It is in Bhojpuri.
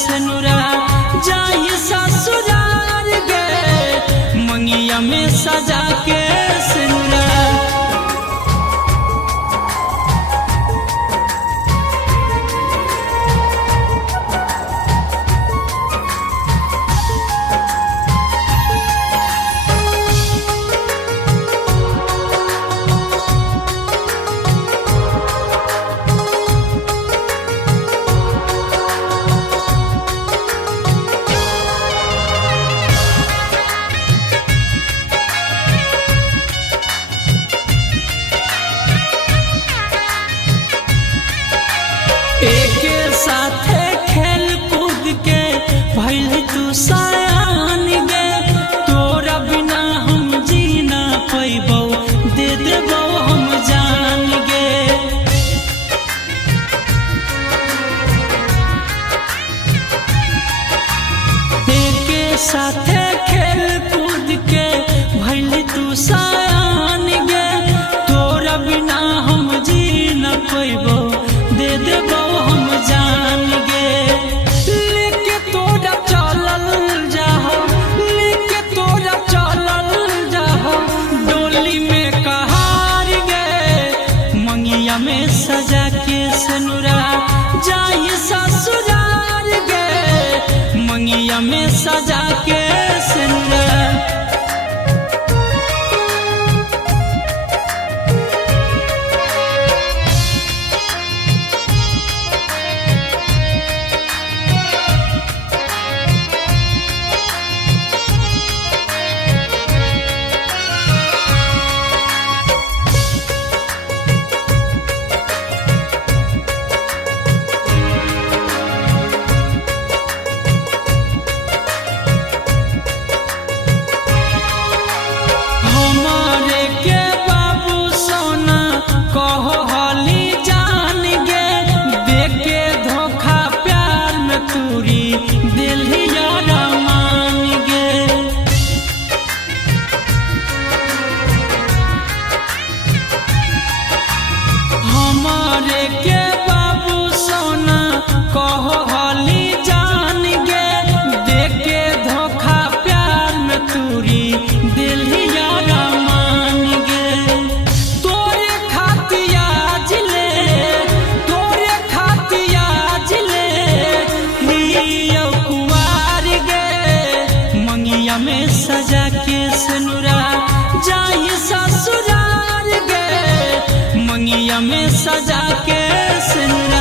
सिनुरा जाहि ससुरार गे मंगिया में सजा के सिनुरा। एक साथे खेल कूद के भइल तू सयान गे तोरा बिना हम जी ना पैबौ दे देबौ हम जान गे। एक साथे खेल कूद के भइल तू सयान गे तोरा बिना हम जी ना पैबौ दे देबौ हम जान गे। लेके तोरा चलल जाहो लेके तोरा चलल जाहो डोली में कहार गे मंगिया में सजा के सिनुरा जाहि ससुरार गे मंगिया में सजा के सिनुरा। कहो हली जान गे देके धोखा प्यार में तूरी दिल ही यारा मान गे। हमारे के बाबू सोना कहो हली जान गे देके धोखा प्यार में तूरी दिल ही यारा मान गे। में सजा के सिनुरा जाहि ससुरार गे मंगिया में सजा के सिनुरा।